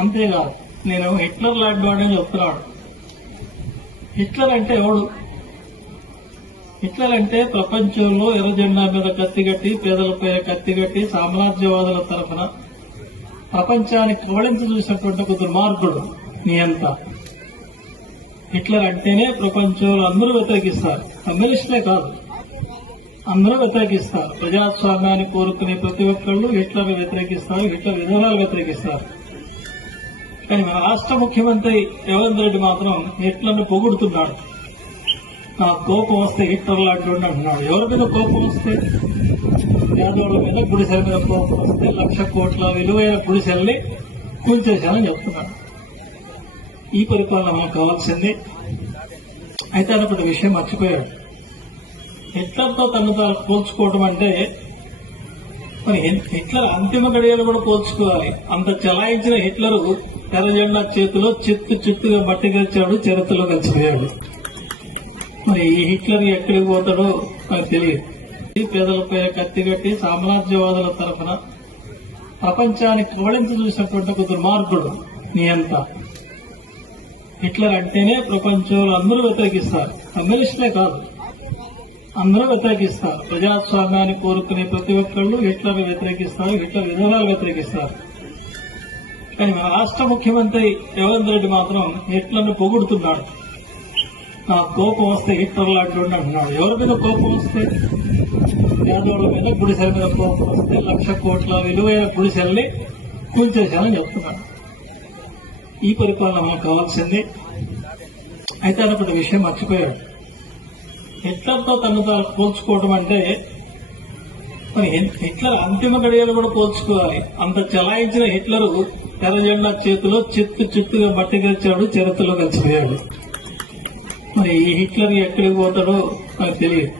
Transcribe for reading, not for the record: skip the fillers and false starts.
అంతేకాదు నేను హిట్లర్ లాంటి వాడని చెప్తున్నాడు. హిట్లర్ అంటే ఎవడు? హిట్లర్ అంటే ప్రపంచంలో ఎర్ర జెండా మీద కత్తిగట్టి, పేదలపై కత్తిగట్టి, సామ్రాజ్యవాదుల తరఫున ప్రపంచానికి కవళించి చూసినటువంటి ఒక దుర్మార్గుడు నియంత. హిట్లర్ అంటేనే ప్రపంచంలో అందరూ వ్యతిరేకిస్తారు. కమ్యూనిస్టులే కాదు, అందరూ వ్యతిరేకిస్తారు. ప్రజాస్వామ్యాన్ని కోరుకునే ప్రతి ఒక్కళ్ళు హిట్లర్ వ్యతిరేకిస్తారు, హిట్లర్ విధానాలు వ్యతిరేకిస్తారు. కానీ మన రాష్ట్ర ముఖ్యమంత్రి రేవంత్ రెడ్డి మాత్రం హిట్లర్ను పొగుడుతున్నాడు. నా కోపం వస్తే హిట్లర్ లాంటి అంటున్నాడు. ఎవరి మీద కోపం వస్తే? పేదోళ్ల మీద, గుడిసెల మీద కోపం వస్తే 1,00,000 కోట్ల విలువైన గుడిసెల్ని కూల్చేశానని చెప్తున్నాడు. ఈ పరిపాలన మనకు కావాల్సింది. అయితే ఆయన ఒక విషయం మర్చిపోయాడు. హిట్లర్తో తను పోల్చుకోవడం అంటే మరి హిట్లర్ అంతిమ గడియలు కూడా పోల్చుకోవాలి. అంత చలాయించిన హిట్లరు ఎర్ర జెండా చేతిలో చిత్తుగా మట్టి గెలిచాడు, చరిత్రలో కలిసిపోయాడు. మరి ఈ హిట్లర్ ఎక్కడికి పోతాడో నాకు తెలియదు. పేదలపై కత్తిగట్టి, సామ్రాజ్యవాదుల తరఫున ప్రపంచానికి కవళించి చూసినటువంటి ఒక దుర్మార్గుడు నియంత. హిట్లర్ అంటేనే ప్రపంచంలో అందరూ వ్యతిరేకిస్తారు. కమ్యూనిస్టులే కాదు, అందరూ వ్యతిరేకిస్తారు. ప్రజాస్వామ్యాన్ని కోరుకునే ప్రతి ఒక్కళ్ళు హిట్లర్ వ్యతిరేకిస్తారు, హిట్లర్ విధానాలు వ్యతిరేకిస్తారు. కానీ మన రాష్ట్ర ముఖ్యమంత్రి రేవంత్ రెడ్డి మాత్రం హిట్లర్ను పొగుడుతున్నాడు. నా కోపం వస్తే హిట్లర్ లాంటి అంటున్నాడు. ఎవరి మీద కోపం వస్తే? పేదోళ్ల మీద, గుడిసెల మీద కోపం వస్తే 1,00,000 కోట్ల విలువైన గుడిసెల్ని కూల్చేశానని చెప్తున్నాడు. ఈ పరిపాలన మనకు కావాల్సింది. అయితే ఆయన ఒక విషయం మర్చిపోయాడు. హిట్లర్తో తను పోల్చుకోవడం అంటే మరి హిట్లర్ అంతిమ గడియలు కూడా పోల్చుకోవాలి. అంత చలాయించిన హిట్లరు ఎర్ర జెండా చేతిలో చిత్తుగా మట్టి గెలిచాడు, చరిత్రలో కలిసిపోయాడు. మరి ఈ హిట్లర్ ఎక్కడికి పోతాడో నాకు తెలియదు.